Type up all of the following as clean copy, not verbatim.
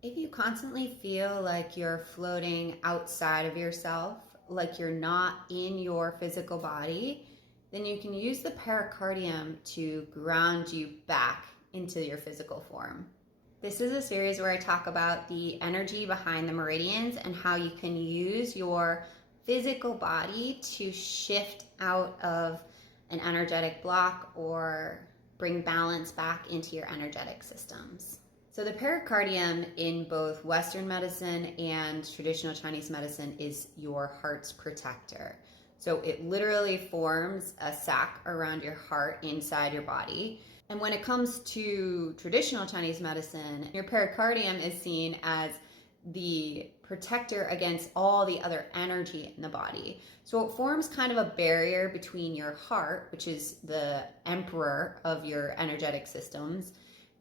If you constantly feel like you're floating outside of yourself, like you're not in your physical body, then you can use the pericardium to ground you back into your physical form. This is a series where I talk about the energy behind the meridians and how you can use your physical body to shift out of an energetic block or bring balance back into your energetic systems. So the pericardium in both Western medicine and traditional Chinese medicine is your heart's protector. So it literally forms a sac around your heart inside your body. And when it comes to traditional Chinese medicine, your pericardium is seen as the protector against all the other energy in the body. So it forms kind of a barrier between your heart, which is the emperor of your energetic systems,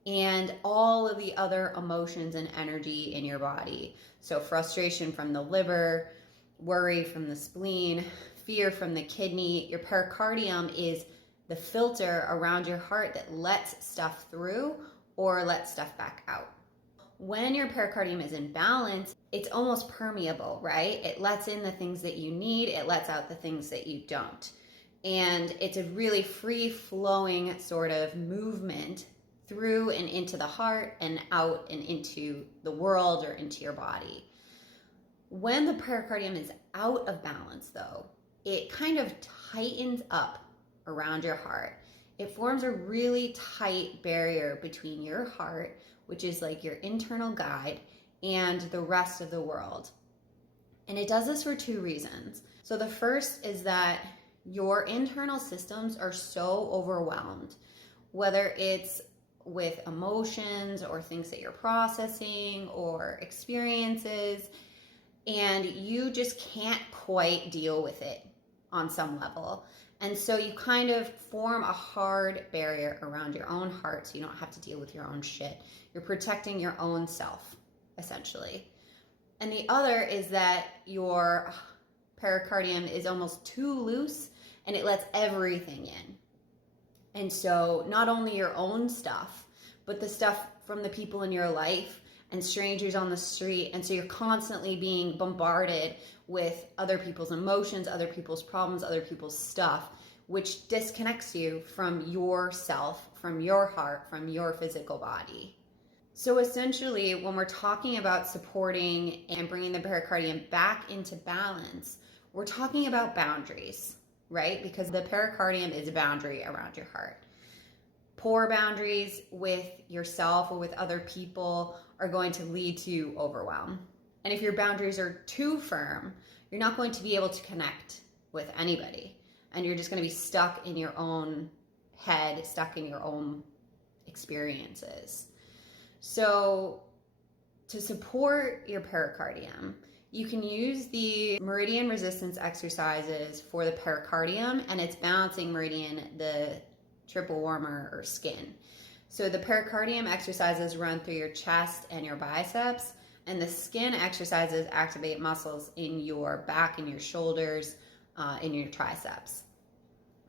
and all of the other emotions and energy in your body. So frustration from the liver, worry from the spleen, fear from the kidney. Your pericardium is the filter around your heart that lets stuff through or lets stuff back out. When your pericardium is in balance, it's almost permeable, right? It lets in the things that you need, it lets out the things that you don't. And it's a really free-flowing sort of movement through and into the heart and out and into the world or into your body. When the pericardium is out of balance, though, it kind of tightens up around your heart. It forms a really tight barrier between your heart, which is like your internal guide, and the rest of the world. And it does this for two reasons. So the first is that your internal systems are so overwhelmed, whether it's with emotions or things that you're processing or experiences, and you just can't quite deal with it on some level. And so you kind of form a hard barrier around your own heart so you don't have to deal with your own shit. You're protecting your own self, essentially. And the other is that your pericardium is almost too loose and it lets everything in. And so not only your own stuff, but the stuff from the people in your life and strangers on the street. And so you're constantly being bombarded with other people's emotions, other people's problems, other people's stuff, which disconnects you from yourself, from your heart, from your physical body. So essentially, when we're talking about supporting and bringing the pericardium back into balance, we're talking about boundaries, right? Because the pericardium is a boundary around your heart. Poor boundaries with yourself or with other people are going to lead to overwhelm. And if your boundaries are too firm, you're not going to be able to connect with anybody. And you're just going to be stuck in your own head, stuck in your own experiences. So to support your pericardium, you can use the meridian resistance exercises for the pericardium and its balancing meridian, the triple warmer or skin. So the pericardium exercises run through your chest and your biceps, and the skin exercises activate muscles in your back and your shoulders, in your triceps.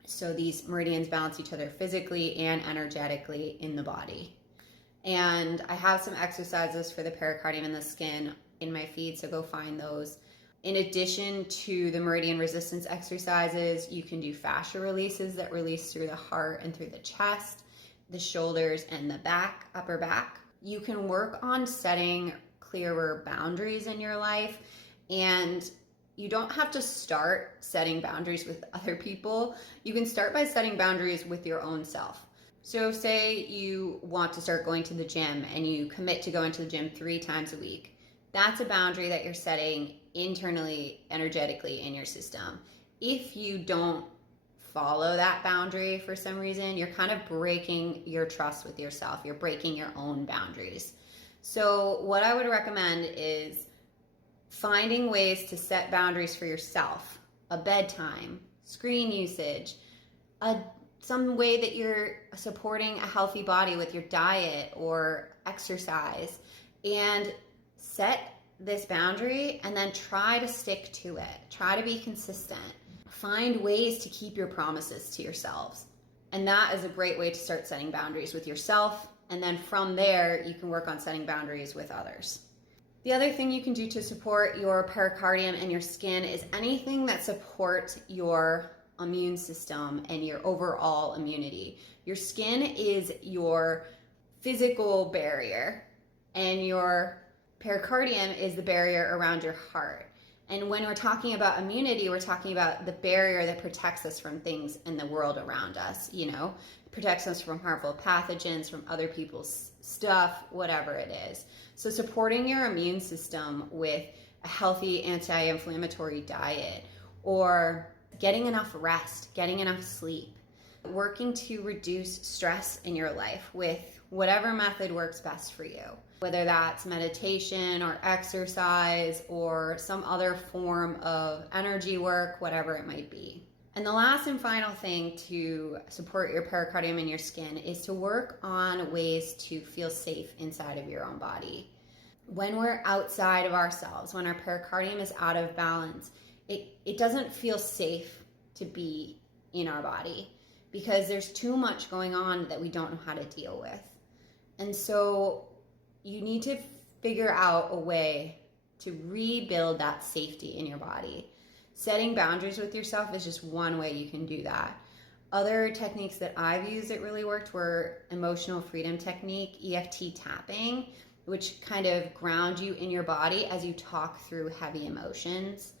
So these meridians balance each other physically and energetically in the body. And I have some exercises for the pericardium and the skin in my feed, so go find those. In addition to the meridian resistance exercises, you can do fascia releases that release through the heart and through the chest, the shoulders, and the back, upper back. You can work on setting clearer boundaries in your life, and you don't have to start setting boundaries with other people. You can start by setting boundaries with your own self. So say you want to start going to the gym and you commit to going to the gym 3 times a week. That's a boundary that you're setting internally, energetically in your system. If you don't follow that boundary for some reason, you're kind of breaking your trust with yourself. You're breaking your own boundaries. So what I would recommend is finding ways to set boundaries for yourself. A bedtime, screen usage, some way that you're supporting a healthy body with your diet or exercise, and set this boundary and then try to stick to it. Try to be consistent. Find ways to keep your promises to yourselves. And that is a great way to start setting boundaries with yourself And then from there, you can work on setting boundaries with others. The other thing you can do to support your pericardium and your skin is anything that supports your immune system and your overall immunity. Your skin is your physical barrier, and your pericardium is the barrier around your heart. And when we're talking about immunity, we're talking about the barrier that protects us from things in the world around us, you know, protects us from harmful pathogens, from other people's stuff, whatever it is. So supporting your immune system with a healthy anti-inflammatory diet, or getting enough rest, getting enough sleep, working to reduce stress in your life with whatever method works best for you, whether that's meditation or exercise or some other form of energy work, whatever it might be. And the last and final thing to support your pericardium and your skin is to work on ways to feel safe inside of your own body. When we're outside of ourselves, when our pericardium is out of balance, it doesn't feel safe to be in our body because there's too much going on that we don't know how to deal with. And so you need to figure out a way to rebuild that safety in your body. Setting boundaries with yourself is just one way you can do that. Other techniques that I've used that really worked were emotional freedom technique, EFT tapping, which kind of ground you in your body as you talk through heavy emotions.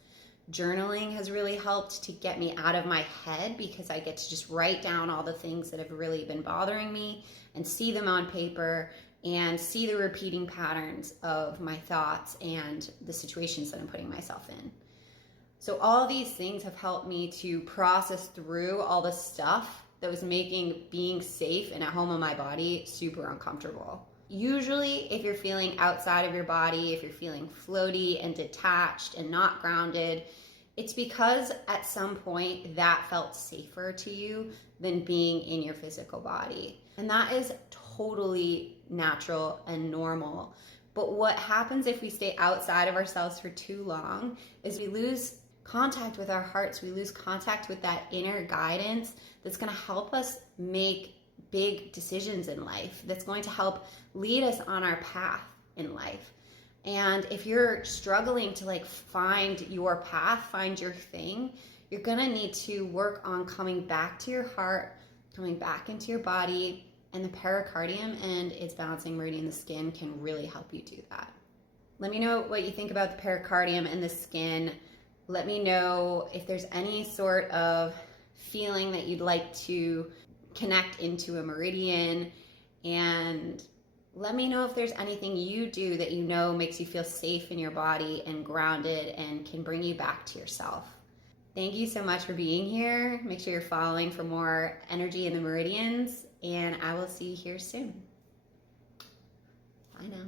Journaling has really helped to get me out of my head because I get to just write down all the things that have really been bothering me and see them on paper and see the repeating patterns of my thoughts and the situations that I'm putting myself in. So all these things have helped me to process through all the stuff that was making being safe and at home in my body super uncomfortable. Usually, if you're feeling outside of your body, if you're feeling floaty and detached and not grounded, it's because at some point that felt safer to you than being in your physical body. And that is totally natural and normal. But what happens if we stay outside of ourselves for too long is we lose contact with our hearts. We lose contact with that inner guidance that's going to help us make big decisions in life, that's going to help lead us on our path in life. And if you're struggling to find your path, find your thing, you're going to need to work on coming back to your heart, coming back into your body, and the pericardium and its balancing meridian, the skin, can really help you do that. Let me know what you think about the pericardium and the skin. Let me know if there's any sort of feeling that you'd like to connect into a meridian, and let me know if there's anything you do that you know makes you feel safe in your body and grounded and can bring you back to yourself. Thank you so much for being here. Make sure you're following for more energy in the meridians, and I will see you here soon. Bye now.